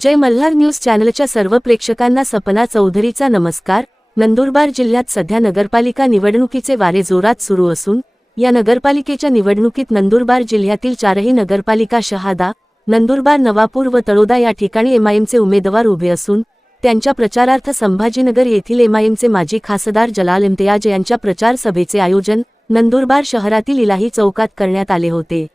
जय मल्हार न्यूज चॅनलच्या सर्व प्रेक्षकांना सपना चौधरीचा नमस्कार। नंदुरबार जिल्ह्यात सध्या नगरपालिका निवडणुकीचे वारे जोरात सुरू असून या नगरपालिकेच्या निवडणुकीत नंदुरबार जिल्ह्यातील चारही नगरपालिका शहादा, नंदुरबार, नवापूर व तळोदा या ठिकाणी एमआयएमचे उमेदवार उभे असून त्यांच्या प्रचारार्थ संभाजीनगर येथील एमआयएमचे माजी खासदार जलाल इम्तियाज यांच्या प्रचार सभेचे आयोजन नंदुरबार शहरातील इलाही चौकात करण्यात आले होते।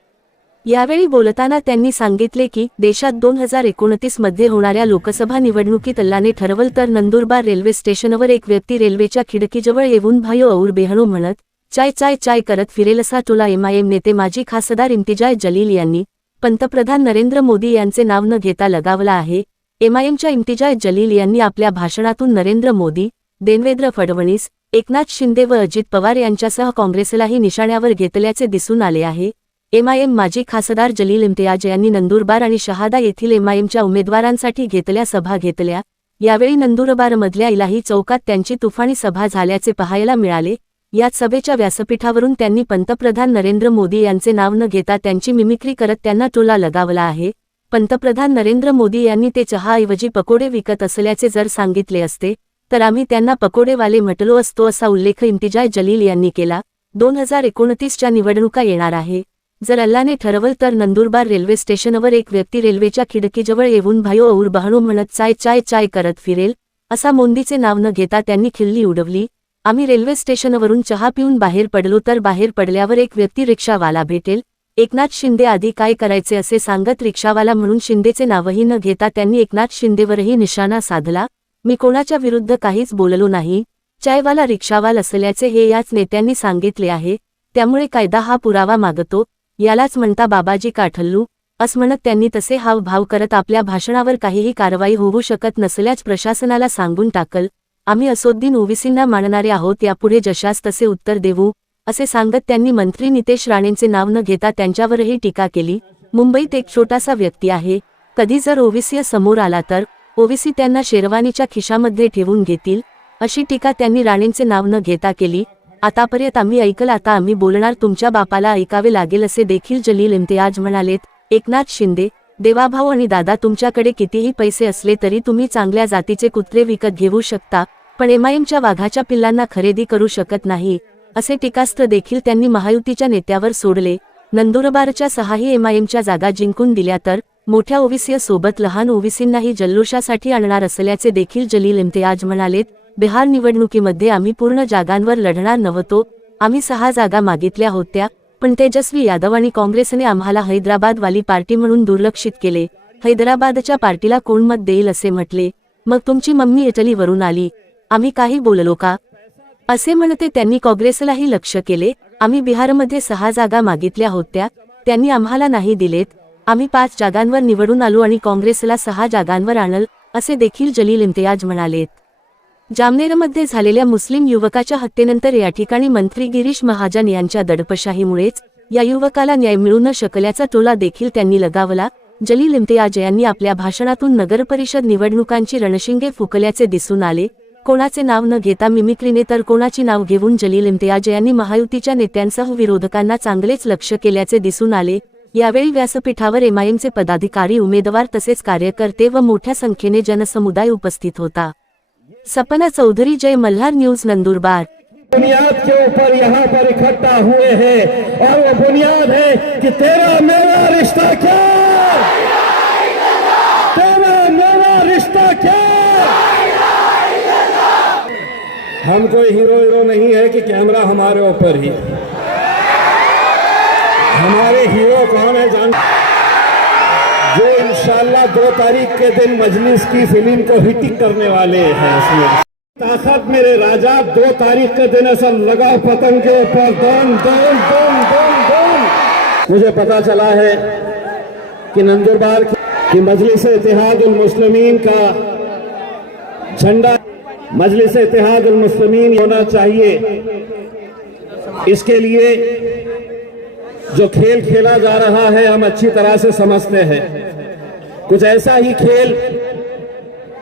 यावेळी बोलताना त्यांनी सांगितले की देशात 2029 मध्ये होणाऱ्या लोकसभा निवडणुकीत अल्लाने ठरवल तर नंदुरबार रेल्वे स्टेशनवर एक व्यक्ती रेल्वेच्या खिडकीजवळ येऊन भायो और बेहनो म्हणत चाय चाय चाय करत फिरेल असा टोला एमआयएम नेते माजी खासदार इम्तियाज जलील यांनी पंतप्रधान नरेंद्र मोदी यांचे नाव न घेता लगावला आहे। एमआयएमच्या इम्तियाज जलील यांनी आपल्या भाषणातून नरेंद्र मोदी, देवेंद्र फडणवीस, एकनाथ शिंदे व अजित पवार यांच्यासह काँग्रेसलाही निशाण्यावर घेतल्याचे दिसून आले आहे। एमआयएम माजी खासदार जलील इम्तियाज यांनी नंदुरबार आणि शहादा येथील एमआयएमच्या उमेदवारांसाठी घेतल्या सभा घेतल्या। यावेळी नंदुरबारमधल्या इलाही चौकात त्यांची तुफानी सभा झाल्याचे पाहायला मिळाले। याच सभेच्या व्यासपीठावरून त्यांनी पंतप्रधान नरेंद्र मोदी यांचे नाव न घेता त्यांची मिमिक्री करत त्यांना टोला लगावला आहे। पंतप्रधान नरेंद्र मोदी यांनी ते चहाऐवजी पकोडे विकत असल्याचे जर सांगितले असते तर आम्ही त्यांना पकोडेवाले म्हटलो असतो असा उल्लेख इम्तियाज जलील यांनी केला। 2029च्या निवडणुका येणार आहे। जर अल्लाने ठरवल तर नंदुरबार रेल्वे स्टेशनवर एक व्यक्ती रेल्वेच्या खिडकीजवळ येऊन भायो और बहनो म्हणत चाय चाय चाय करत फिरेल असा मोदीचे नाव न घेता त्यांनी खिल्ली उडवली। आम्ही रेल्वे स्टेशनवरून चहा पिऊन बाहेर पडलो तर बाहेर पडल्यावर एक व्यक्ती रिक्षावाला भेटेल, एकनाथ शिंदे आधी काय करायचे असे सांगत रिक्षावाला म्हणून शिंदेचे नावही न घेता त्यांनी एकनाथ शिंदेवरही निशाणा साधला। मी कोणाच्या विरुद्ध काहीच बोललो नाही, चायवाला रिक्षावाल असल्याचे हे याच नेत्यांनी सांगितले आहे, त्यामुळे कायदा हा पुरावा मागतो, यालाच म्हणता बाबाजी काठल्लू असं म्हणत त्यांनी तसे हावभाव करत आपल्या भाषणावर काहीही कारवाई होऊ शकत नसल्याच प्रशासनाला सांगून टाकल। आम्ही असोद्दीन ओवीसींना मानणारे आहोत, यापुढे जशास तसे उत्तर देऊ असे सांगत त्यांनी मंत्री नितेश राणेंचे नाव न घेता त्यांच्यावरही टीका केली। मुंबईत एक छोटासा व्यक्ती आहे, कधी जर ओवीसी समोर आला तर ओवीसी त्यांना शेरवानीच्या खिशामध्ये ठेवून घेतील अशी टीका त्यांनी राणेंचे नाव न घेता केली। आतापर्यंत आम्ही ऐकल, आता आम्ही बोलणार, तुमच्या बापाला ऐकावे लागेल असे देखील जलील इम्तियाज म्हणालेत। एकनाथ शिंदे, देवाभाऊ आणि दादा, तुमच्याकडे कितीही पैसे असले तरी तुम्ही चांगल्या जातीचे कुत्रे विकत घेऊ शकता, पण एमआयएमच्या वाघाच्या पिल्लांना खरेदी करू शकत नाही असे टीकास्त्र देखील त्यांनी महायुतीच्या नेत्यावर सोडले। नंदुरबारच्या 6ही एमआयएमच्या जागा जिंकून दिल्या तर मोठ्या ओवीसी सोबत लहान ओवीसींनाही जल्लोषासाठी आणणार असल्याचे देखील जलील इम्तियाज म्हणालेत। बिहार निवडणुकीमध्ये आम्ही पूर्ण जागांवर लढणार नव्हतो, आम्ही 6 जागा मागितल्या होत्या, पण तेजस्वी यादव आणि काँग्रेसने आम्हाला हैदराबादवाली पार्टी म्हणून दुर्लक्षित केले। हैदराबादच्या पार्टीला कोण मत देईल असे म्हटले, मग तुमची मम्मी इटलीवरून आली, आम्ही काही बोललो का असे म्हणते त्यांनी काँग्रेसलाही लक्ष केले। आम्ही बिहारमध्ये 6 जागा मागितल्या होत्या, त्यांनी आम्हाला नाही दिलेत, आम्ही 5 जागांवर निवडून आलो आणि काँग्रेसला 6 जागांवर आणल असे देखील जलील इम्तियाज म्हणालेत। जामनेरमध्ये झालेल्या मुस्लिम युवकाच्या हत्येनंतर या ठिकाणी मंत्री गिरीश महाजन यांच्या दडपशाहीमुळेच या युवकाला न्याय मिळू न शकल्याचा टोला देखील त्यांनी लगावला। जलील इम्तियाज यांनी आपल्या भाषणातून नगरपरिषद निवडणुकांची रणशिंगे फुकल्याचे दिसून आले। कोणाचे नाव न घेता मिमिक्रीने तर कोणाची नाव घेऊन जलील इम्तियाज यांनी महायुतीच्या नेत्यांसह विरोधकांना चांगलेच लक्ष केल्याचे दिसून आले। यावेळी व्यासपीठावर एमआयएमचे पदाधिकारी, उमेदवार तसेच कार्यकर्ते व मोठ्या संख्येने जनसमुदाय उपस्थित होता। सपना चौधरी, जय मल्हार न्यूज, नंदुरबार। बुनियाद के ऊपर यहाँ पर इकट्ठा हुए हैं और वो बुनियाद है कि तेरा मेरा रिश्ता क्या, तेरा मेरा रिश्ता क्या। हम कोई हीरो नहीं है कि कैमरा हमारे ऊपर ही, हमारे हीरो कौन है जान, जो इंशाल्लाह 2 तारीख के दिन मजलिस की फिल्म को हिट करने वाले हैं। इसमें ताकत मेरे राजा, 2 तारीख के दिन ऐसा लगा पतंग के ऊपर दम दम दम दम दम। मुझे पता चला है कि नंदुरबार की मजलिस इत्तेहादुल मुस्लिमीन का झंडा, मजलिस इत्तेहादुल मुस्लिमीन होना चाहिए। इसके लिए जो खेल खेला जा रहा है हम अच्छी तरह से समझते हैं। कुछ ऐसा ही खेल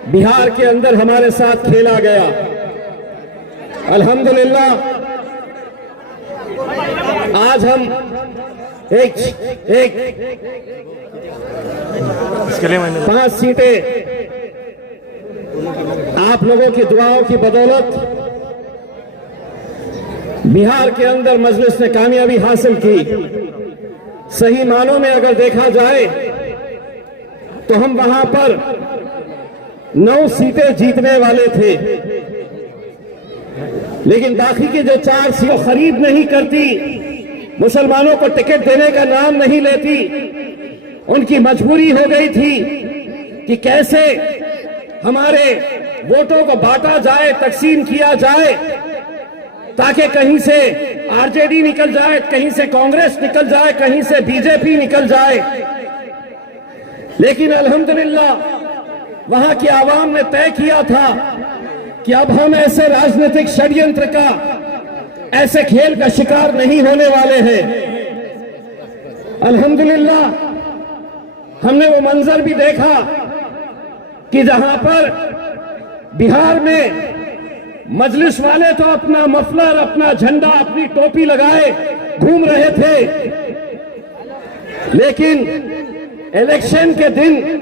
बिहार के अंदर हमारे साथ खेला गया। अल्हम्दुलिल्लाह आज हम एक इसके लिए मैंने 5 सीटें आप लोगों की दुआओं की बदौलत बिहार के अंदर मजलिस ने कामयाबी हासिल की। सही मानों में अगर देखा जाए तो हम वहां पर 9 सीटें जीतने वाले थे, लेकिन बाकी की जो 4 सीटें खरीद नहीं करती, मुसलमानों को टिकट देने का नाम नहीं लेती, उनकी मजबूरी हो गई थी कि कैसे हमारे वोटों को बांटा जाए, तकसीम किया जाए, ताकि कहीं से आरजेडी निकल जाए, कहीं से कांग्रेस निकल जाए, कहीं से बीजेपी निकल जाए। लेकिन अल्हम्दुलिल्लाह वहां की आवाम ने तय किया था कि अब हम ऐसे राजनीतिक षड्यंत्र का, ऐसे खेल का शिकार नहीं होने वाले हैं। अल्हम्दुलिल्लाह हमने वो मंजर भी देखा कि जहां पर बिहार में मजलिस वाले तो अपना मफलर, अपना झंडा, अपनी टोपी लगाए घूम रहे थे, लेकिन इलेक्शन के दिन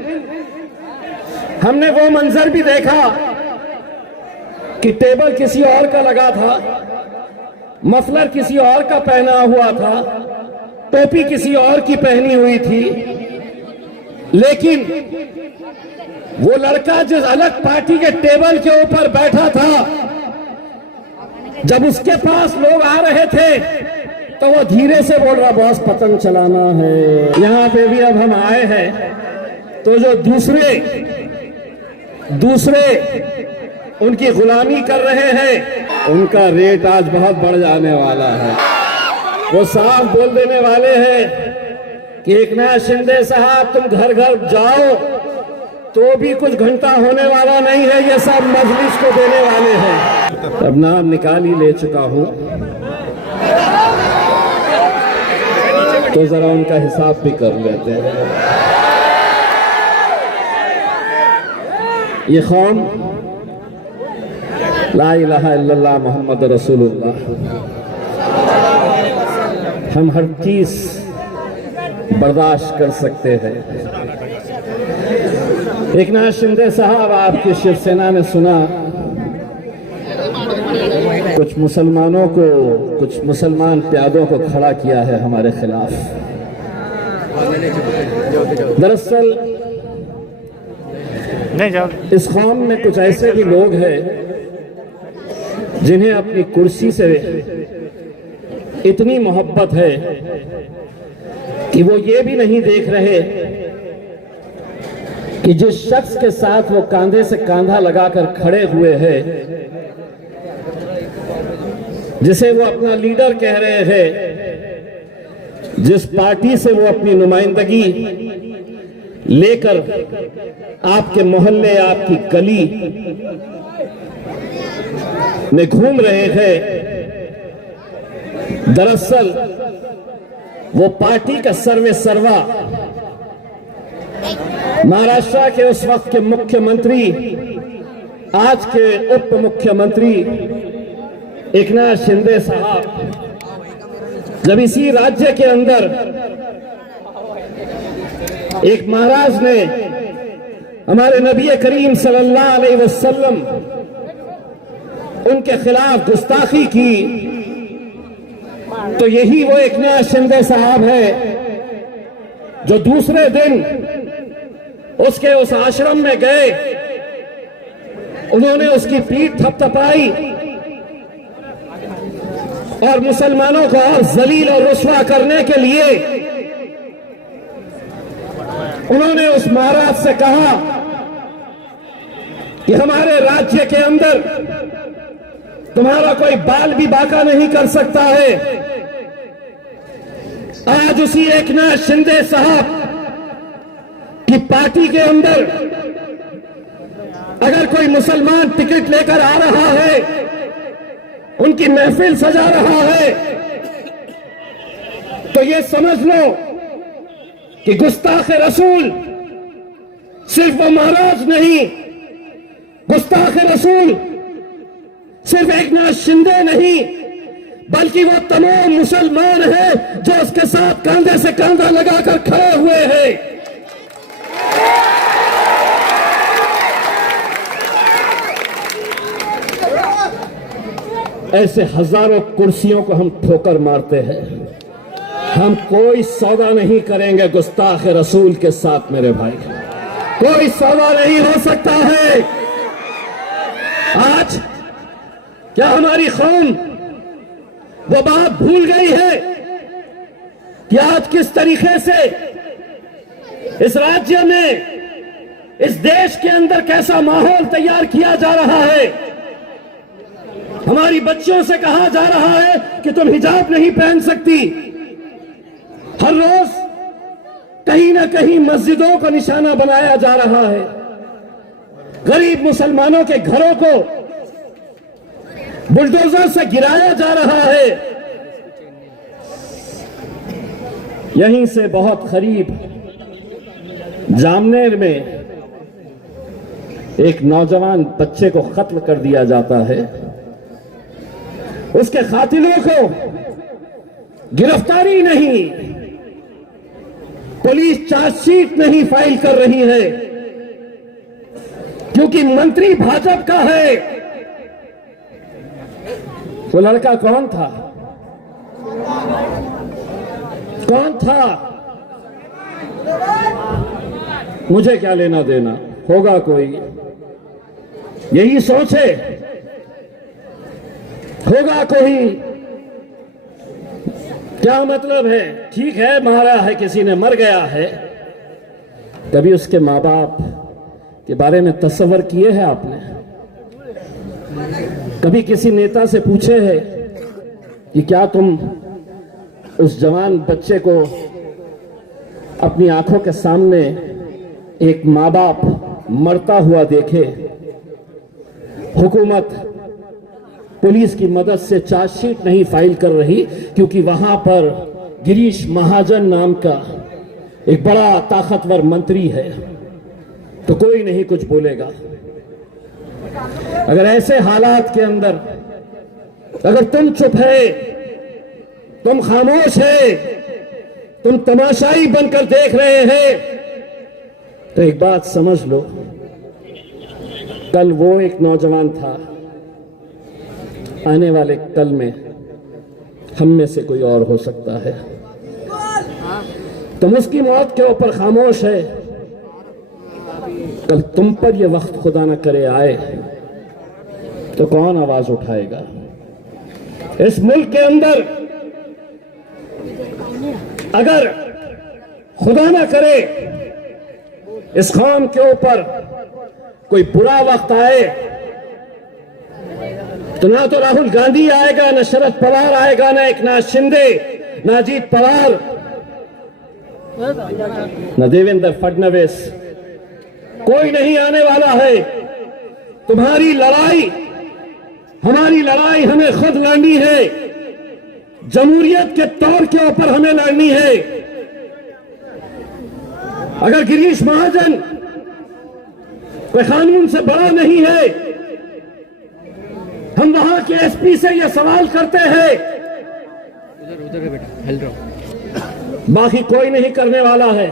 हमने वो मंजर भी देखा कि टेबल किसी और का लगा था, मफलर किसी और का पहना हुआ था, टोपी किसी और की पहनी हुई थी, लेकिन वो लड़का जिस अलग पार्टी के टेबल के ऊपर बैठा था, जब उसके पास लोग आ रहे थे तो वो धीरे से बोल रहा, बॉस पतंग चलाना है। यहां पे भी अब हम आए हैं तो जो दूसरे उनकी गुलामी कर रहे हैं, उनका रेट आज बहुत बढ़ जाने वाला है। वो साफ बोल देने वाले हैं कि एकनाथ शिंदे साहब तुम घर घर जाओ तो भी कुछ घंटा होने वाला नहीं है, ये सब मजलिस को देने वाले हैं। अब नाम निकाल ही ले चुका हूं तो जरा उनका हिसाब भी कर लेते हैं। ये कौम ला इलाहा इल्लल्लाह मोहम्मद रसूलुल्लाह, हम हर चीज बर्दाश्त कर सकते हैं। एकनाथ शिंदे साहब, आपकी शिवसेना ने सुना कुछ मुसलमानों को, कुछ मुसलमान प्यादों को खड़ा किया है हमारे खिलाफ। दरअसल इस कौम में कुछ ऐसे भी लोग हैं जिन्हें अपनी कुर्सी से इतनी मोहब्बत है कि वो ये भी नहीं देख रहे कि जिस शख्स के साथ वो कांधे से कांधा लगाकर खड़े हुए हैं, जिसे वो अपना लीडर कह रहे हैं, जिस पार्टी से वो अपनी नुमाइंदगी लेकर आपके मोहल्ले, आपकी गली में घूम रहे हैं, दरअसल वो पार्टी का सर्वे सर्वा महाराष्ट्र के उस वक्त के मुख्यमंत्री, आज के उप मुख्यमंत्री एकनाथ शिंदे साहब, जब इसी राज्य के अंदर एक महाराज ने हमारे नबी करीम सल्लल्लाहु अलैहि वसल्लम उनके खिलाफ गुस्ताखी की, तो यही वो एकनाथ शिंदे साहब है जो दूसरे दिन उसके उस आश्रम में गए, उन्होंने उसकी पीठ थपथपाई और मुसलमानों को और जलील और रुस्वा करने के लिए उन्होंने उस महाराज से कहा कि हमारे राज्य के अंदर तुम्हारा कोई बाल भी बांका नहीं कर सकता है। आज उसी एकनाथ शिंदे साहब की पार्टी के अंदर अगर कोई मुसलमान टिकट लेकर आ रहा है, उनकी महफिल सजा रहा है, तो ये समझ लो कि गुस्ताख रसूल सिर्फ वो महाराज नहीं, गुस्ताख रसूल सिर्फ एकनाथ शिंदे नहीं, बल्कि वो तमाम मुसलमान हैं जो उसके साथ कंधे से कंधा लगाकर खड़े हुए हैं। ऐसे हजारों कुर्सियों को हम ठोकर मारते हैं। हम कोई सौदा नहीं करेंगे गुस्ताख रसूल के साथ मेरे भाई, कोई सौदा नहीं हो सकता है। आज क्या हमारी कौम वो बात भूल गई है कि आज किस तरीके से इस राज्य में, इस देश के अंदर कैसा माहौल तैयार किया जा रहा है। हमारी बच्चियों से कहा जा रहा है कि तुम हिजाब नहीं पहन सकती। हर रोज कहीं ना कहीं मस्जिदों को निशाना बनाया जा रहा है। गरीब मुसलमानों के घरों को बुलडोजर से गिराया जा रहा है। यहीं से बहुत करीब जामनेर में एक नौजवान बच्चे को कत्ल कर दिया जाता है। उसके कातिलों को गिरफ्तारी नहीं, पुलिस चार्जशीट नहीं फाइल कर रही है क्योंकि मंत्री भाजपा का है। वो लड़का कौन था? कौन था? मुझे क्या लेना देना, होगा कोई, यही सोचे, होगा कोई, क्या मतलब है? ठीक है, मारा है किसी ने, मर गया है। कभी उसके माँ बाप के बारे में तस्वर किए हैं आपने? कभी किसी नेता से पूछे हैं कि क्या तुम उस जवान बच्चे को अपनी आंखों के सामने एक माँ बाप मरता हुआ देखे? हुकूमत पुलिस की मदद से चार्जशीट नहीं फाइल कर रही क्योंकि वहां पर गिरीश महाजन नाम का एक बड़ा ताकतवर मंत्री है, तो कोई नहीं कुछ बोलेगा। अगर ऐसे हालात के अंदर अगर तुम चुप है, तुम खामोश है, तुम तमाशाई बनकर देख रहे हैं, तो एक बात समझ लो, कल वो एक नौजवान था, आने वाले कल में हम में से कोई और हो सकता है। तुम उसकी मौत के ऊपर खामोश है, कल तुम पर यह वक्त खुदा न करे आए तो कौन आवाज उठाएगा? इस मुल्क के अंदर अगर खुदा न करे इस कौम के ऊपर कोई बुरा वक्त आए तो ना तो राहुल गांधी आएगा, ना शरद पवार आएगा, ना एकनाथ शिंदे, ना अजीत पवार, ना देवेंद्र फडणवीस, कोई नहीं आने वाला है। तुम्हारी लड़ाई, हमारी लड़ाई हमें खुद लड़नी है। जमहूरियत के तौर के ऊपर हमें लड़नी है। अगर गिरीश महाजन कोई कानून से बड़ा नहीं है, हम वहां के एसपी से यह सवाल करते हैं, उधर बेटा हेल रहा, बाकी कोई नहीं करने वाला है,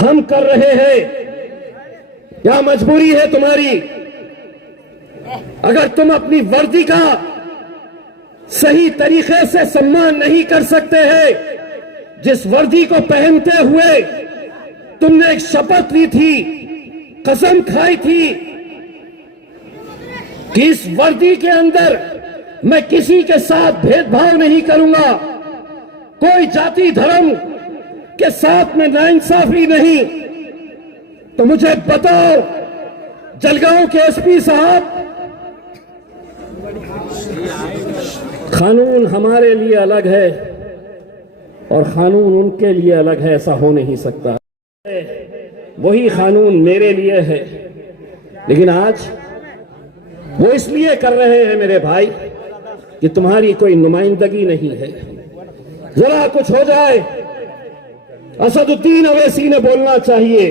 हम कर रहे हैं। क्या मजबूरी है तुम्हारी? अगर तुम अपनी वर्दी का सही तरीके से सम्मान नहीं कर सकते हैं, जिस वर्दी को पहनते हुए तुमने एक शपथ ली थी, कसम खाई थी कि इस वर्दी के अंदर मैं किसी के साथ भेदभाव नहीं करूंगा, कोई जाति धर्म के साथ में नाइंसाफी नहीं, तो मुझे बताओ जलगांव के एसपी साहब, कानून हमारे लिए अलग है और कानून उनके लिए अलग है, ऐसा हो नहीं सकता। वही कानून मेरे लिए है, लेकिन आज वो इसलिए कर रहे हैं मेरे भाई कि तुम्हारी कोई नुमाइंदगी नहीं है। जरा कुछ हो जाए, असदुद्दीन अवैसी ने बोलना चाहिए,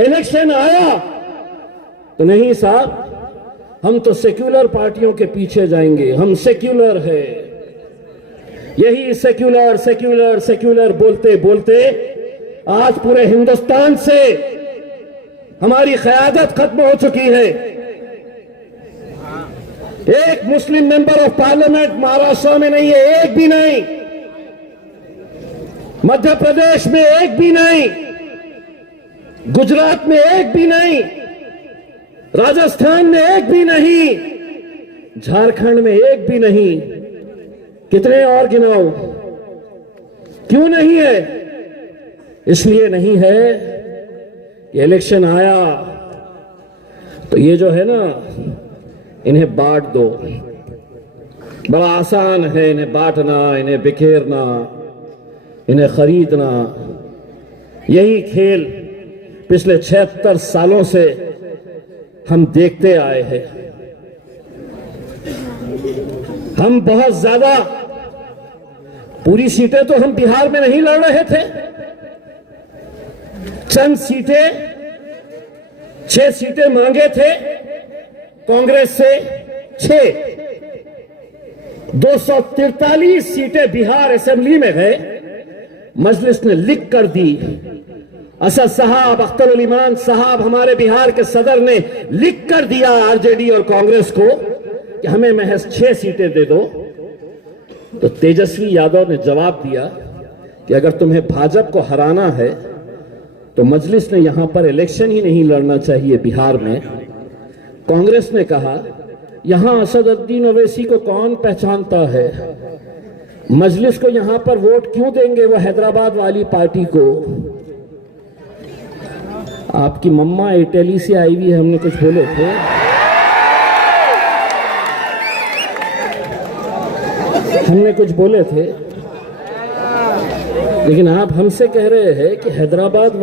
इलेक्शन आया तो नहीं साहब, हम तो सेक्युलर पार्टियों के पीछे जाएंगे, हम सेक्युलर है। यही सेक्युलर सेक्युलर सेक्युलर बोलते बोलते आज पूरे हिंदुस्तान से हमारी क़यादत खत्म हो चुकी है। एक मुस्लिम मेंबर ऑफ पार्लियामेंट महाराष्ट्र में नहीं है, एक भी नहीं। मध्य प्रदेश में एक भी नहीं, गुजरात में एक भी नहीं, राजस्थान में एक भी नहीं, झारखंड में एक भी नहीं। कितने और गिनाओ? क्यों नहीं है? इसलिए नहीं है कि इलेक्शन आया तो ये जो है ना, इन्हें बांट दो। बड़ा आसान है इन्हें बांटना, इन्हें बिखेरना, इन्हें खरीदना। यही खेल पिछले 76 सालों से हम देखते आए हैं। हम बहुत ज्यादा, पूरी सीटें तो हम बिहार में नहीं लड़ रहे थे। चंद सीटें, 6 सीटें मांगे थे कांग्रेस से, 6, 243 सीटें बिहार असेंबली में गए। मजलिस ने लिख कर दी, असद साहब, अख्तर उल इमान साहब, हमारे बिहार के सदर ने लिख कर दिया आरजेडी और कांग्रेस को कि हमें महज 6 सीटें दे दो। तो तेजस्वी यादव ने जवाब दिया कि अगर तुम्हें भाजपा को हराना है तो मजलिस ने यहां पर इलेक्शन ही नहीं लड़ना चाहिए बिहार में। कांग्रेस ने कहा यहां असदुद्दीन ओवैसी को कौन पहचानता है, मजलिस को यहां पर वोट क्यों देंगे वो हैदराबाद वाली पार्टी को। आपकी मम्मा इटली से आई हुई है, हमने कुछ बोले थे। हमने कुछ बोले थे, लेकिन आप हमसे कह रहे हैं कि हैदराबाद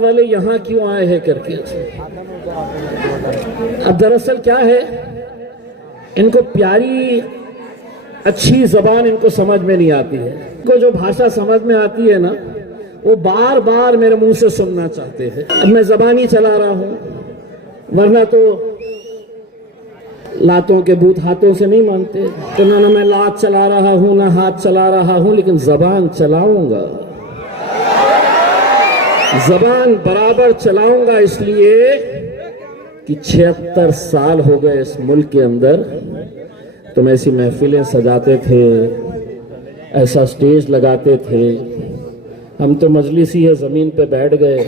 वाले यहां क्यों आए हैं करके। अब दरअसल क्या है, इनको प्यारी अच्छी जबान इनको समझ में नहीं आती है। इनको जो भाषा समझ में आती है ना, वो बार बार मेरे मुंह से सुनना चाहते हैं। अब मैं जबानी चला रहा हूं, वरना तो लातों के बूथ हाथों से नहीं मानते। तो ना मैं लात चला रहा हूं, ना हाथ चला रहा हूं, लेकिन जबान चलाऊंगा, जबान बराबर चलाऊंगा। इसलिए कि 76 साल हो गए इस मुल्क के अंदर तुम ऐसी महफिलें सजाते थे, ऐसा स्टेज लगाते थे। हम तो मजलिस ही है, जमीन पे बैठ गए।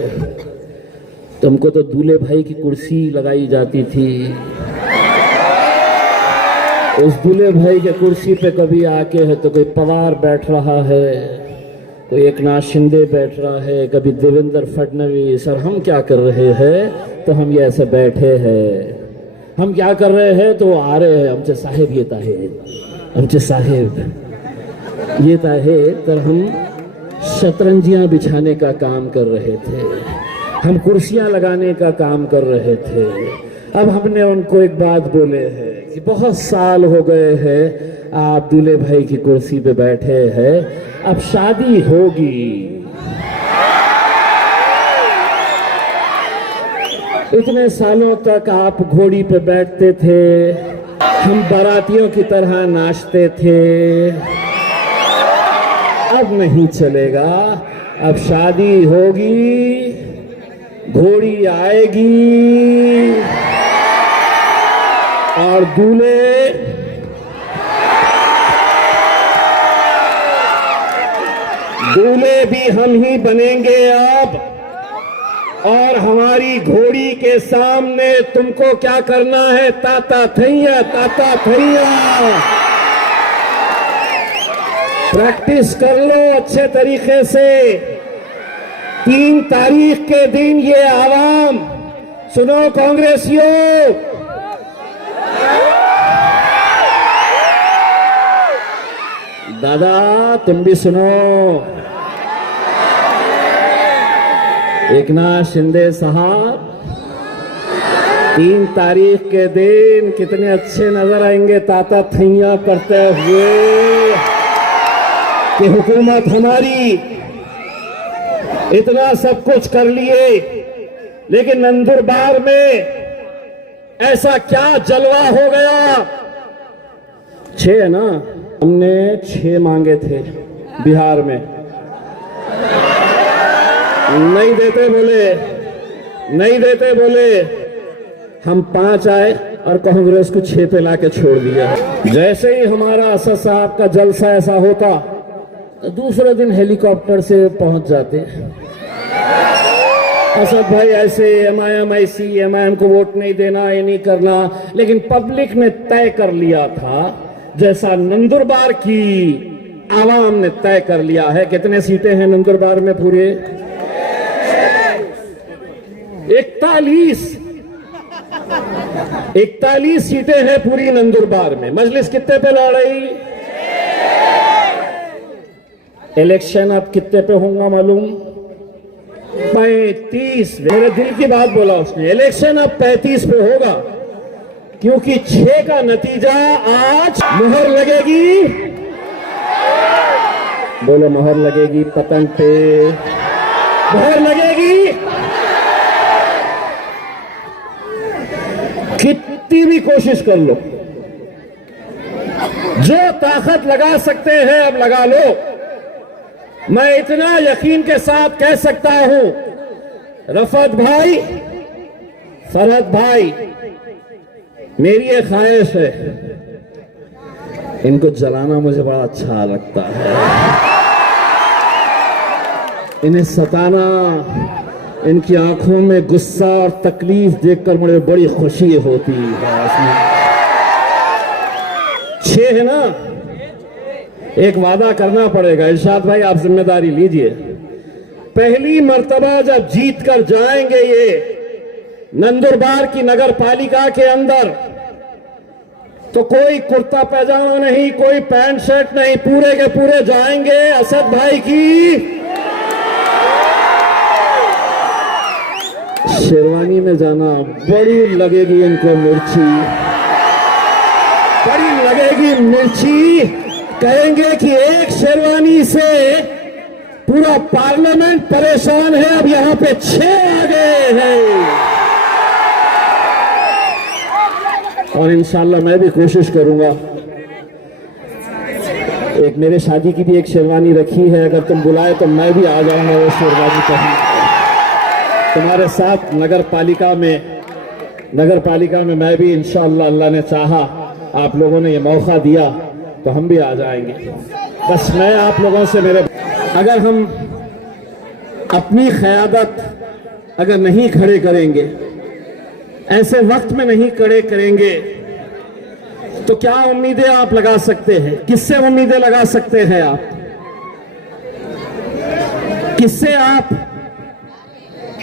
तुमको तो दूल्हे भाई की कुर्सी लगाई जाती थी। उस दूल्हे भाई के कुर्सी पे कभी आके है तो कोई पवार बैठ रहा है, कोई एकनाथ शिंदे बैठ रहा है, कभी देवेंद्र फडणवीस। और हम क्या कर रहे हैं? तो हम ये ऐसे बैठे हैं। हम क्या कर रहे हैं? तो वो आ रहे हैं, हमसे साहेब ये ताहे, हमसे साहेब ये ताहे। तर हम शतरंजियां बिछाने का काम कर रहे थे, हम कुर्सियां लगाने का काम कर रहे थे। अब हमने उनको एक बात बोले हैं कि बहुत साल हो गए हैं आप दूल्हे भाई की कुर्सी पे बैठे हैं, अब शादी होगी। इतने सालों तक आप घोड़ी पे बैठते थे, हम बारातियों की तरह नाचते थे। अब नहीं चलेगा, अब शादी होगी, घोड़ी आएगी और दूल्हे भी हम ही बनेंगे अब। और हमारी घोड़ी के सामने तुमको क्या करना है? ताता थैया, ताता थैया। प्रैक्टिस कर लो अच्छे तरीके से। 3 तारीख के दिन ये आवाम, सुनो कांग्रेसियों, दादा तुम भी सुनो। एकनाथ शिंदे साहब 3 तारीख के दिन कितने अच्छे नजर आएंगे ताता थैया करते हुए कि हुकूमत हमारी, इतना सब कुछ कर लिए, लेकिन नंदुरबार में ऐसा क्या जलवा हो गया। 6 है ना, हमने 6 मांगे थे बिहार में, नहीं देते बोले, नहीं देते बोले। हम 5 आए और कांग्रेस को 6 पे लाके छोड़ दिया। जैसे ही हमारा असद साहब का जलसा ऐसा होता तो दूसरे दिन हेलीकॉप्टर से पहुंच जाते। असद भाई ऐसे एमआईएम ऐसी, एमआईएम को वोट नहीं देना, ये नहीं करना, लेकिन पब्लिक ने तय कर लिया था, जैसा नंदुरबार की आवाम ने तय कर लिया है। कितने सीटें हैं नंदुरबार में? पूरे 41 सीटें हैं पूरी नंदुरबार में। मजलिस कितने पे लड़ रही? इलेक्शन अब कितने पे होगा मालूम? 35। मेरे दिल की बात बोला उसने। इलेक्शन अब 35 पे होगा, क्योंकि 6 का नतीजा आज मुहर लगेगी। बोलो मुहर लगेगी पतंग पे, मुहर लगेगी। कितनी भी कोशिश कर लो, जो ताकत लगा सकते हैं अब लगा लो। मैं इतना यकीन के साथ कह सकता हूं, रफत भाई, फरहत भाई, मेरी ये ख्वाहिश है, इनको जलाना मुझे बड़ा अच्छा लगता है, इन्हें सताना, इनकी आंखों में गुस्सा और तकलीफ देखकर मुझे बड़ी खुशी होती है। 6 है ना, एक वादा करना पड़ेगा। इरशाद भाई आप जिम्मेदारी लीजिए। पहली मर्तबा जब जीत कर जाएंगे ये नंदुरबार की नगर पालिका के अंदर, तो कोई कुर्ता पैजामा नहीं, कोई पैंट शर्ट नहीं, पूरे के पूरे जाएंगे असद भाई की शेरवानी में जाना। बड़ी लगेगी इनको मिर्ची, बड़ी लगेगी मिर्ची। कहेंगे कि एक शेरवानी से पूरा पार्लियामेंट परेशान है, अब यहां पे 6 आ गए हैं। और इंशाल्लाह मैं भी कोशिश करूंगा। एक मेरे शादी की भी एक शेरवानी रखी है, अगर तुम बुलाए तो मैं भी आ जाऊंगा वो शेरवानी पहन तुम्हारे साथ नगर पालिका में मैं भी इंशाअल्लाह, अल्लाह ने चाहा, आप लोगों ने ये मौका दिया तो हम भी आ जाएंगे। बस मैं आप लोगों से अगर हम अपनी क़यादत अगर नहीं खड़े करेंगे, ऐसे वक्त में नहीं खड़े करेंगे, तो क्या उम्मीदें आप लगा सकते हैं? किससे उम्मीदें लगा सकते हैं आप? किससे आप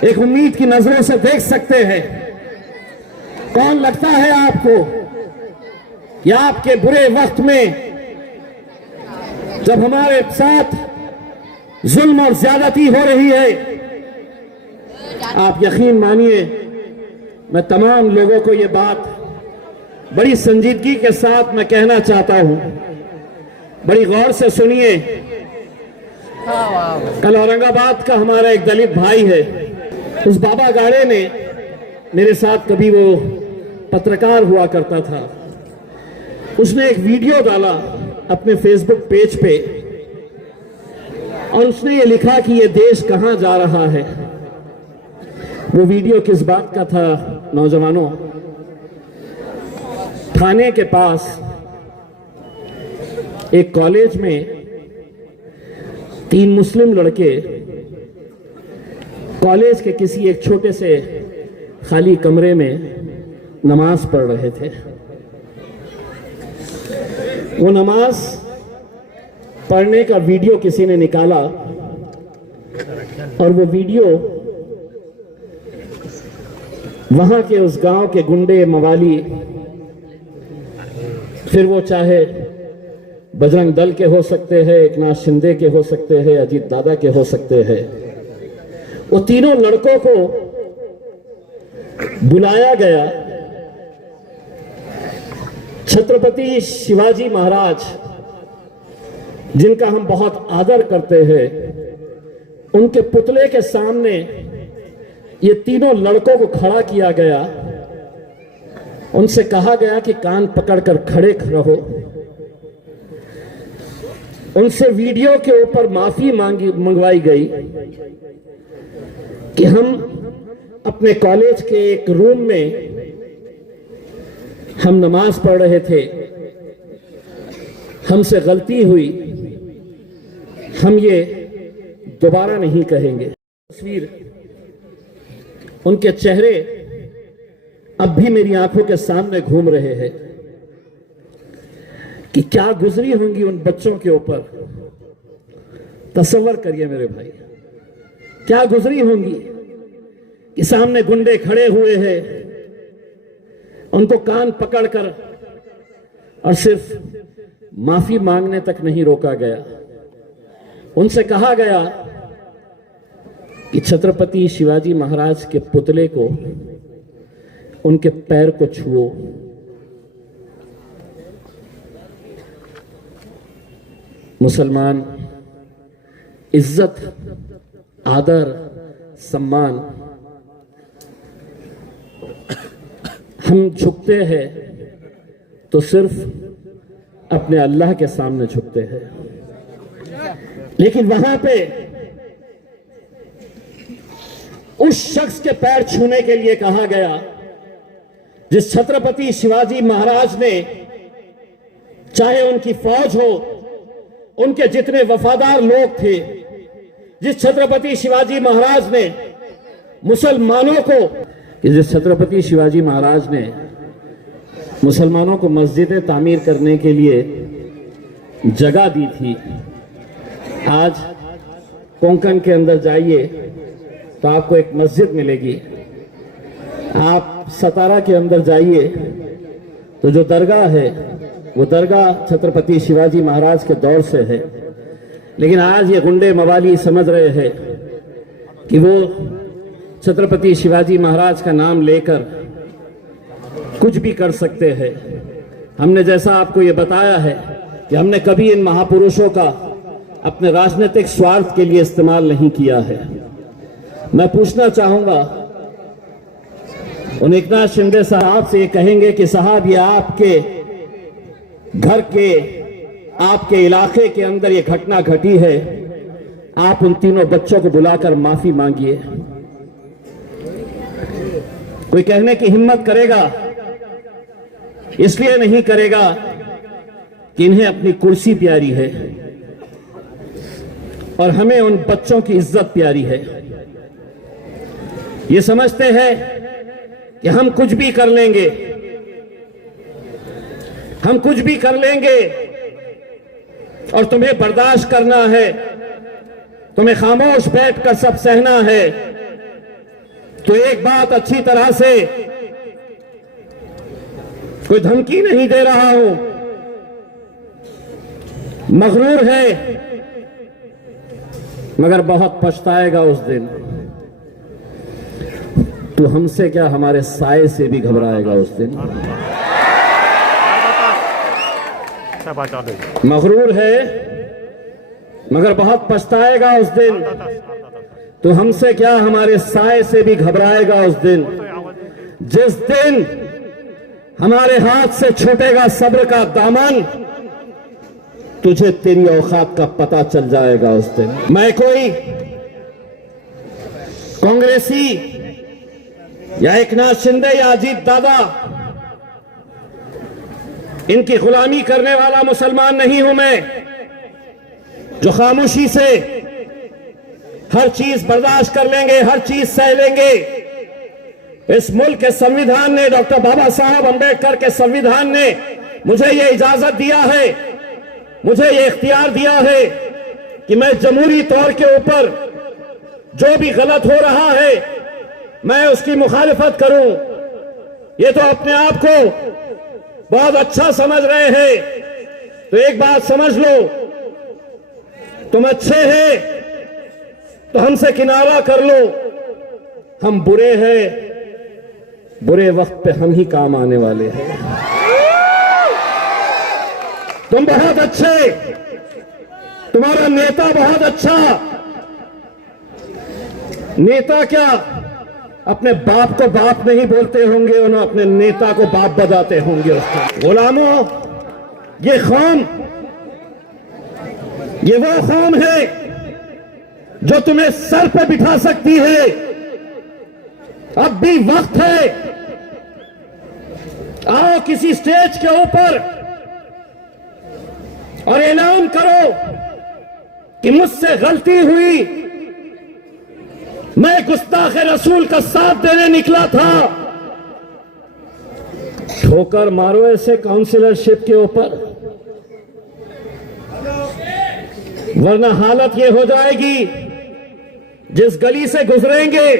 एक उम्मीद की नजरों से देख सकते हैं? कौन लगता है आपको कि आपके बुरे वक्त में, जब हमारे साथ जुल्म और ज्यादती हो रही है, आप यकीन मानिए, मैं तमाम लोगों को ये बात बड़ी संजीदगी के साथ मैं कहना चाहता हूं, बड़ी गौर से सुनिए। कल औरंगाबाद का हमारा एक दलित भाई है, उस बाबा गाड़े ने मेरे साथ, कभी वो पत्रकार हुआ करता था, उसने एक वीडियो डाला अपने फेसबुक पेज पे और उसने ये लिखा कि ये देश कहां जा रहा है। वो वीडियो किस बात का था नौजवानों? थाने के पास एक कॉलेज में 3 मुस्लिम लड़के कॉलेज के किसी एक छोटे से खाली कमरे में नमाज पढ़ रहे थे। वो नमाज पढ़ने का वीडियो किसी ने निकाला और वो वीडियो वहां के उस गांव के गुंडे मवाली, फिर वो चाहे बजरंग दल के हो सकते हैं, एकनाथ शिंदे के हो सकते हैं, अजीत दादा के हो सकते हैं, वो तीनों लड़कों को बुलाया गया। छत्रपति शिवाजी महाराज, जिनका हम बहुत आदर करते हैं, उनके पुतले के सामने ये तीनों लड़कों को खड़ा किया गया। उनसे कहा गया कि कान पकड़कर खड़े रहो। उनसे वीडियो के ऊपर माफी मंगवाई गई कि हम अपने कॉलेज के एक रूम में हम नमाज पढ़ रहे थे, हमसे गलती हुई, हम ये दोबारा नहीं कहेंगे। तस्वीर, उनके चेहरे अब भी मेरी आंखों के सामने घूम रहे हैं कि क्या गुजरी होंगी उन बच्चों के ऊपर। तसव्वुर करिए मेरे भाई, क्या गुजरी होंगी कि सामने गुंडे खड़े हुए हैं, उनको कान पकड़कर और सिर्फ माफी मांगने तक नहीं रोका गया, उनसे कहा गया कि छत्रपति शिवाजी महाराज के पुतले को, उनके पैर को छुओ। मुसलमान इज्जत, आदर, सम्मान, हम झुकते हैं तो सिर्फ अपने अल्लाह के सामने झुकते हैं। लेकिन वहां पे उस शख्स के पैर छूने के लिए कहा गया जिस छत्रपति शिवाजी महाराज ने, चाहे उनकी फौज हो, उनके जितने वफादार लोग थे, जिस छत्रपति शिवाजी महाराज ने मुसलमानों को, जिस छत्रपति शिवाजी महाराज ने मुसलमानों को मस्जिदें तामीर करने के लिए जगह दी थी। आज कोंकण के अंदर जाइए तो आपको एक मस्जिद मिलेगी। आप सतारा के अंदर जाइए तो जो दरगाह है वो दरगाह छत्रपति शिवाजी महाराज के दौर से है। लेकिन आज ये गुंडे मवाली समझ रहे हैं कि वो छत्रपति शिवाजी महाराज का नाम लेकर कुछ भी कर सकते हैं। हमने जैसा आपको ये बताया है कि हमने कभी इन महापुरुषों का अपने राजनीतिक स्वार्थ के लिए इस्तेमाल नहीं किया है। मैं पूछना चाहूंगा उन एकनाथ शिंदे साहब से, ये कहेंगे कि साहब ये आपके घर के, आपके इलाके के अंदर ये घटना घटी है, आप उन तीनों बच्चों को बुलाकर माफी मांगिए। कोई कहने की हिम्मत करेगा? इसलिए नहीं करेगा कि इन्हें अपनी कुर्सी प्यारी है और हमें उन बच्चों की इज्जत प्यारी है। ये समझते हैं कि हम कुछ भी कर लेंगे, हम कुछ भी कर लेंगे और तुम्हें बर्दाश्त करना है, तुम्हें खामोश बैठकर सब सहना है। तो एक बात अच्छी तरह से, कोई धमकी नहीं दे रहा हूं, मगरूर है मगर बहुत पछताएगा उस दिन। तो हमसे क्या, हमारे साए से भी घबराएगा उस दिन। मगरूर है मगर बहुत पछताएगा उस दिन। तो हमसे क्या, हमारे साए से भी घबराएगा उस दिन। जिस दिन हमारे हाथ से छूटेगा सब्र का दामन, तुझे तेरी औकात का पता चल जाएगा उस दिन। मैं कोई कांग्रेसी या एकनाथ शिंदे या अजीत दादा, इनकी गुलामी करने वाला मुसलमान नहीं हूं मैं, जो खामोशी से हर चीज बर्दाश्त कर लेंगे, हर चीज सह लेंगे। इस मुल्क के संविधान ने, डॉक्टर बाबा साहब अंबेडकर के संविधान ने मुझे ये इजाजत दिया है, मुझे ये इख्तियार दिया है कि मैं जमहूरी तौर के ऊपर जो भी गलत हो रहा है मैं उसकी मुखालिफत करूं। ये तो अपने आप को बहुत अच्छा समझ रहे हैं, तो एक बात समझ लो, तुम अच्छे हैं तो हमसे किनारा कर लो, हम बुरे हैं, बुरे वक्त पे हम ही काम आने वाले हैं। तुम बहुत अच्छे, तुम्हारा नेता बहुत अच्छा। नेता क्या, अपने बाप को बाप नहीं बोलते होंगे, उन्हें अपने नेता को बाप बताते होंगे उसको। गुलामों, ये कौम, ये वो कौम है जो तुम्हें सर पे बिठा सकती है। अब भी वक्त है, आओ किसी स्टेज के ऊपर और ऐलान करो कि मुझसे गलती हुई, मैं गुस्ताख रसूल का साथ देने निकला था। ठोकर मारो ऐसे काउंसिलरशिप के ऊपर, वरना हालत ये हो जाएगी, जिस गली से गुजरेंगे,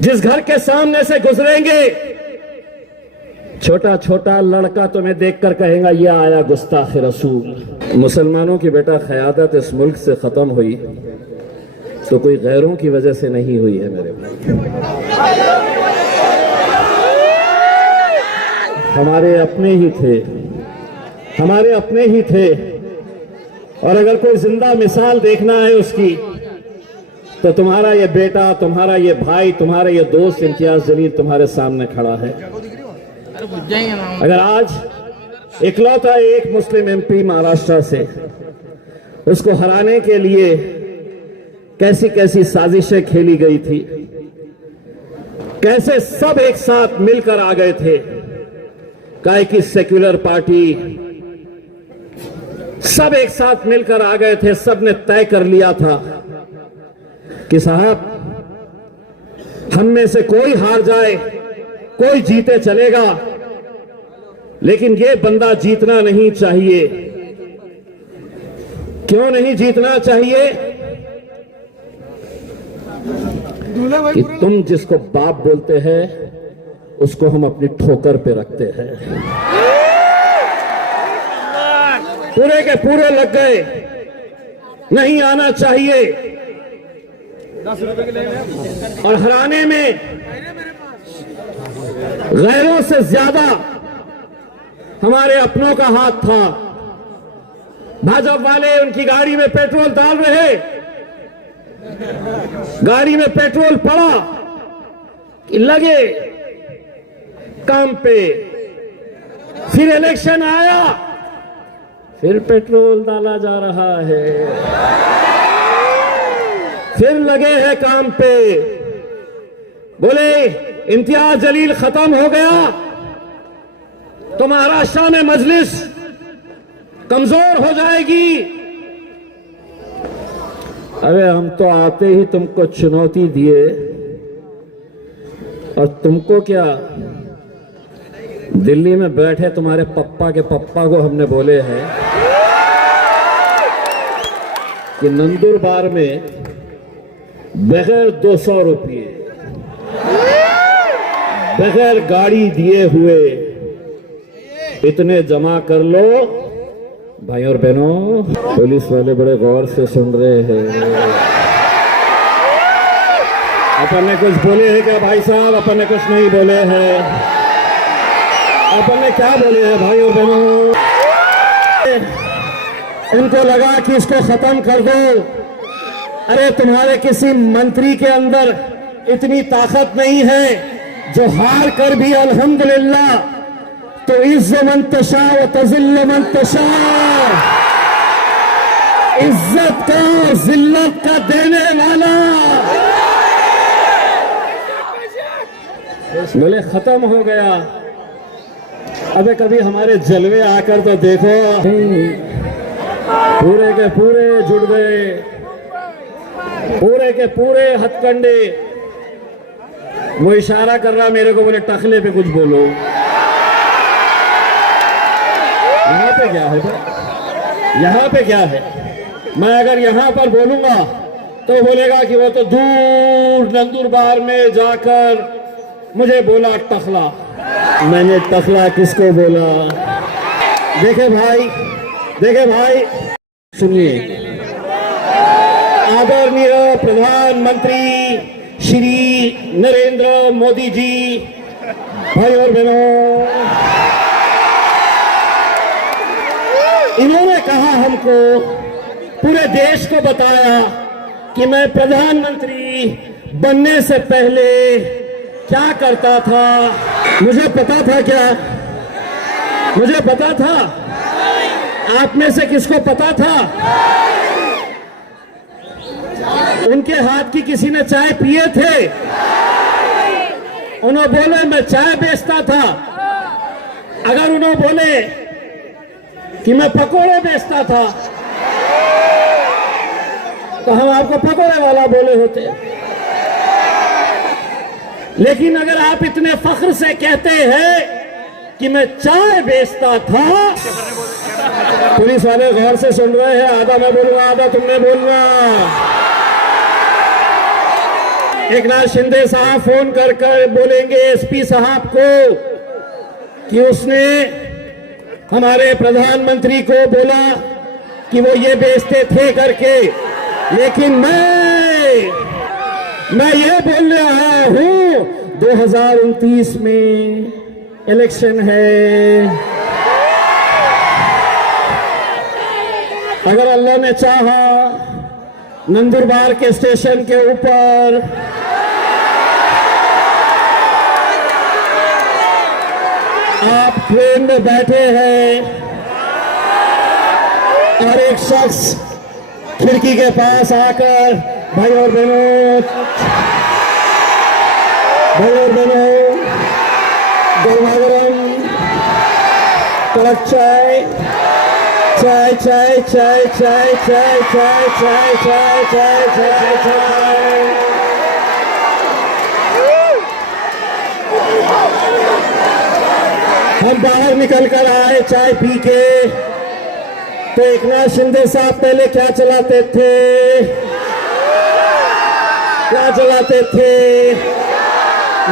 जिस घर के सामने से गुजरेंगे, छोटा छोटा लड़का तुम्हें देखकर कहेगा ये आया गुस्ताख रसूल। मुसलमानों की बेटा क़यादत इस मुल्क से खत्म हुई तो कोई गैरों की वजह से नहीं हुई है मेरे भाई, हमारे अपने ही थे, हमारे अपने ही थे। और अगर कोई जिंदा मिसाल देखना है उसकी, तो तुम्हारा ये बेटा, तुम्हारा ये भाई, तुम्हारा ये दोस्त इम्तियाज जलील तुम्हारे सामने खड़ा है। अगर आज इकलौता एक मुस्लिम एमपी महाराष्ट्र से, उसको हराने के लिए कैसी कैसी साजिशें खेली गई थी, कैसे सब एक साथ मिलकर आ गए थे, काहे की सेक्युलर पार्टी, सब एक साथ मिलकर आ गए थे। सब ने तय कर लिया था कि साहब हम में से कोई हार जाए, कोई जीते चलेगा, लेकिन ये बंदा जीतना नहीं चाहिए। क्यों नहीं जीतना चाहिए? कि तुम जिसको बाप बोलते हैं उसको हम अपनी ठोकर पे रखते हैं। पूरे के पूरे लग गए, नहीं आना चाहिए। और हराने में गैरों से ज्यादा हमारे अपनों का हाथ था। भाजपा वाले उनकी गाड़ी में पेट्रोल डाल रहे, गाड़ी में पेट्रोल पड़ा कि लगे काम पे, फिर इलेक्शन आया, फिर पेट्रोल डाला जा रहा है, फिर लगे हैं काम पे। बोले इम्तियाज जलील खत्म हो गया तो महाराष्ट्र में मजलिस कमजोर हो जाएगी। अरे हम तो आते ही तुमको चुनौती दिए, और तुमको क्या, दिल्ली में बैठे तुम्हारे पप्पा के पप्पा को हमने बोले हैं कि नंदुरबार में बगैर 200 रुपये, बगैर गाड़ी दिए हुए इतने जमा कर लो। भाई और बहनों, पुलिस वाले बड़े गौर से सुन रहे हैं। अपन ने कुछ बोले हैं क्या भाई साहब? अपन ने कुछ नहीं बोले हैं। अपन ने क्या बोले हैं भाई और बहनों? उनको लगा कि इसको खत्म कर दो। अरे तुम्हारे किसी मंत्री के अंदर इतनी ताकत नहीं है जो हार कर भी अल्हम्दुलिल्लाह तो इज्ज़ मन तशा व तज़िल्ल मन तशा, इज्जत का जिल्लत का देने वाला। बोले खत्म हो गया। अबे कभी हमारे जलवे आकर तो देखो, पूरे के पूरे जुट गए, पूरे के पूरे हथकंडे। वो इशारा कर रहा मेरे को, बोले टखले पे कुछ बोलो। यहाँ पे क्या है भाई? यहाँ पे क्या है? मैं अगर यहाँ पर बोलूंगा तो बोलेगा कि वो तो दूर नंदुरबार में जाकर मुझे बोला टखला। मैंने टखला किसको बोला? देखे भाई सुनिए, आदरणीय प्रधानमंत्री श्री नरेंद्र मोदी जी, भाई और बहनों, इन्होंने कहा हमको, पूरे देश को बताया कि मैं प्रधानमंत्री बनने से पहले क्या करता था। मुझे पता था क्या? मुझे पता था? आप में से किसको पता था? उनके हाथ की किसी ने चाय पिए थे? उन्होंने बोले मैं चाय बेचता था, अगर उन्होंने बोले कि मैं पकोड़े बेचता था तो हम आपको पकोड़े वाला बोले होते। लेकिन अगर आप इतने फख्र से कहते हैं कि मैं चाय बेचता था, पुलिस वाले गौर से सुन रहे हैं, आधा मैं बोलूंगा आधा तुमने बोलना। एक नाथ शिंदे साहब फोन कर कर बोलेंगे एसपी साहब को कि उसने हमारे प्रधानमंत्री को बोला कि वो ये बेचते थे करके। लेकिन मैं ये बोल रहा हूं 2029 में इलेक्शन है, अगर अल्लाह ने चाहा नंदुरबार के स्टेशन के ऊपर आप ट्रेन में बैठे हैं और एक शख्स खिड़की के पास आकर भाई और बहनों गर्मा गर्म कड़क चाय चाय चाय चाय चाय चाय चाय चाय चाय चाय चाय चाय हम बाहर निकल कर आए चाय पी के, तो एक नाथ शिंदे साहब पहले क्या चलाते थे,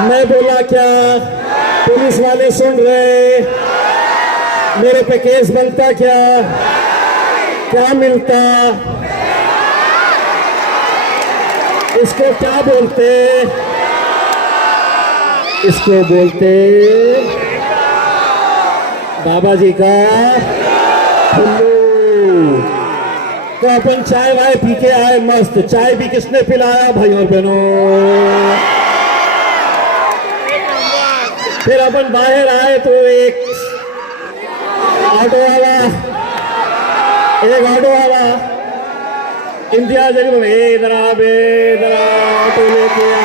मैं बोला क्या, पुलिस वाले सुन रहे, मेरे पे केस बनता क्या मिलता, इसको क्या बोलते, इसको बोलते बाबा जी का फुल्लू। तो अपन चाय वाय पी के आए मस्त, चाय भी किसने पिलाया भाई और बहनों। फिर अपन बाहर आए तो एक ऑटो वाला इम्तियाज इधर ऑटो लेके आ।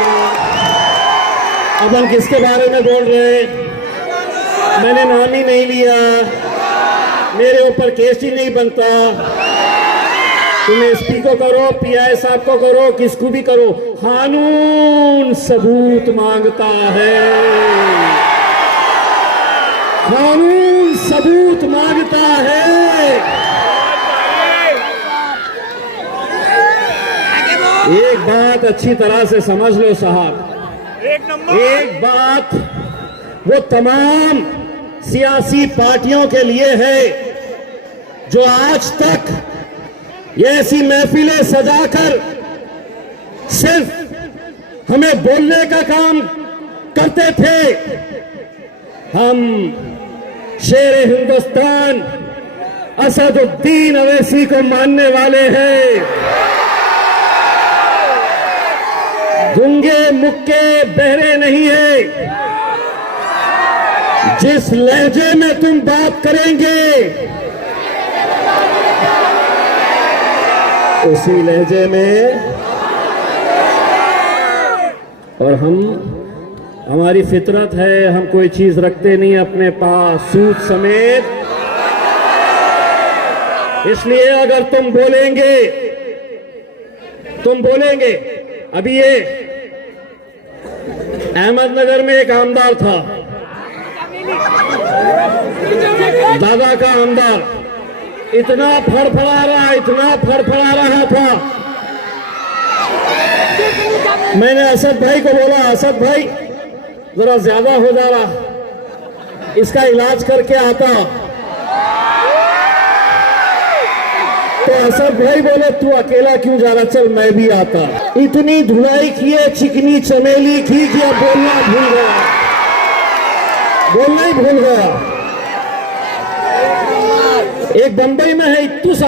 अपन किसके बारे में बोल रहे, मैंने नाम ही नहीं लिया, मेरे ऊपर केस ही नहीं बनता, तुम एसपी को करो, पीआई साहब को करो, किसको भी करो, कानून सबूत मांगता है, कानून सबूत मांगता है। एक बात अच्छी तरह से समझ लो साहब, एक बात वो तमाम सियासी पार्टियों के लिए है जो आज तक ये ऐसी महफिलें सजाकर सिर्फ हमें बोलने का काम करते थे। हम शेर हिंदुस्तान असदुद्दीन अवैसी को मानने वाले हैं। गूंगे मुक्के बहरे नहीं है, जिस लहजे में तुम बात करेंगे उसी लहजे में, और हमारी फितरत है, हम कोई चीज रखते नहीं अपने पास सूद समेत। इसलिए अगर तुम बोलेंगे अभी ये अहमदनगर में एक आमदार था, दादा का आमदार, इतना फड़फड़ा रहा था। मैंने असद भाई को बोला, असद भाई जरा ज्यादा हो जा रहा, इसका इलाज करके आता। तो असद भाई बोले तू अकेला क्यों जा रहा, चल मैं भी आता। इतनी धुलाई किए, चिकनी चमेली की कि अब बोलना ही भूल गया। एक बंबई में है इत्तू सा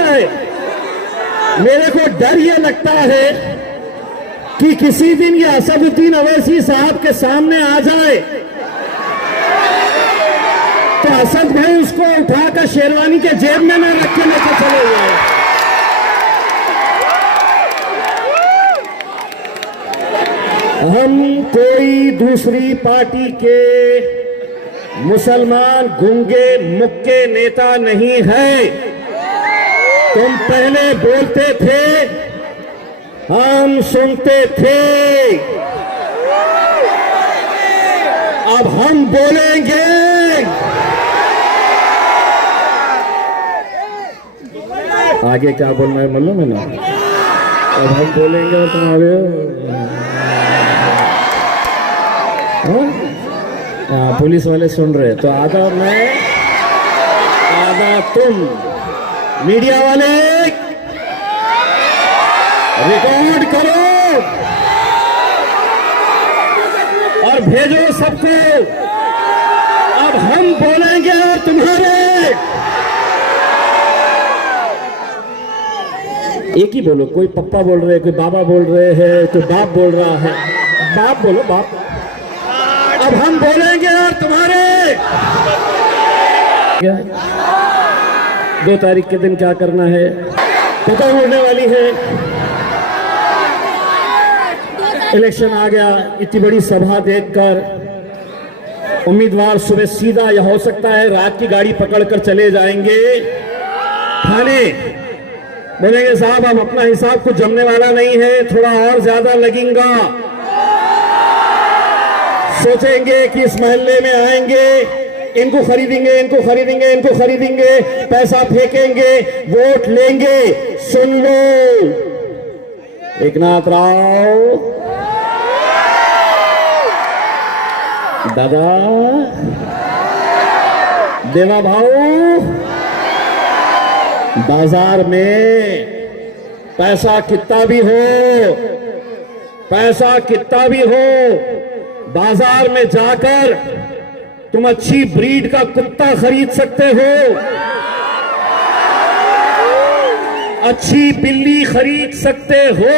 है। मेरे को डर ये लगता है कि किसी दिन ये असदुद्दीन अवैसी साहब के सामने आ जाए तो असद भाई उसको उठाकर शेरवानी के जेब में न रख के लेकर चले जाए। हम कोई दूसरी पार्टी के मुसलमान गूंगे मुक्के नेता नहीं है। तुम पहले बोलते थे, हम सुनते थे, अब हम बोलेंगे। आगे क्या बोलना है मालूम है ना? अब हम बोलेंगे और तुम्हारे पुलिस वाले सुन रहे, तो आधा मैं आधा तुम। मीडिया वाले रिकॉर्ड करो और भेजो सबको। अब हम बोलेंगे और तुम्हारे एक ही बोलो। कोई पप्पा बोल रहे, कोई बाबा बोल रहे हैं, कोई बाप बोल रहा है। बाप बोलो, बाप। अब हम बोलेंगे और तुम्हारे 2 तारीख के दिन क्या करना है पता होने वाली है। इलेक्शन आ गया, इतनी बड़ी सभा देखकर उम्मीदवार सुबह सीधा या हो सकता है रात की गाड़ी पकड़कर चले जाएंगे थाने। बोलेंगे साहब हम अपना हिसाब कुछ जमने वाला नहीं है, थोड़ा और ज्यादा लगेगा। सोचेंगे कि इस मोहल्ले में आएंगे, इनको खरीदेंगे, इनको खरीदेंगे, इनको खरीदेंगे, पैसा फेंकेंगे, वोट लेंगे। सुन लो एकनाथ राव दादा, देवा भाऊ, बाजार में पैसा कितना भी हो, पैसा कितना भी हो, बाजार में जाकर तुम अच्छी ब्रीड का कुत्ता खरीद सकते हो, अच्छी बिल्ली खरीद सकते हो।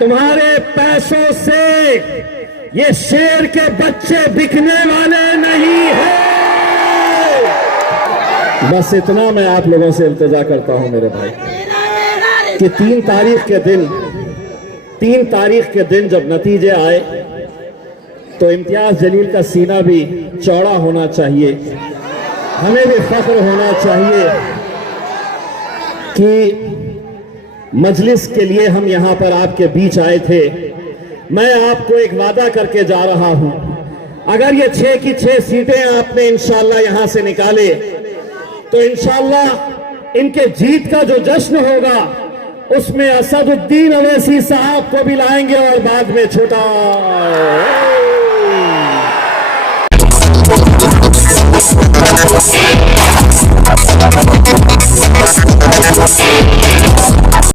तुम्हारे पैसों से ये शेर के बच्चे बिकने वाले नहीं हैं। बस इतना मैं आप लोगों से इल्तिजा करता हूं मेरे भाई कि 3 तारीख के दिन जब नतीजे आए तो इम्तियाज जलील का सीना भी चौड़ा होना चाहिए, हमें भी फख्र होना चाहिए कि मजलिस के लिए हम यहां पर आपके बीच आए थे। मैं आपको एक वादा करके जा रहा हूं, अगर ये 6 की 6 सीटें आपने इंशाल्लाह यहां से निकाले तो इंशाल्लाह इनके जीत का जो जश्न होगा उसमें असदुद्दीन अवैसी साहब को भी लाएंगे और बाद में छोटा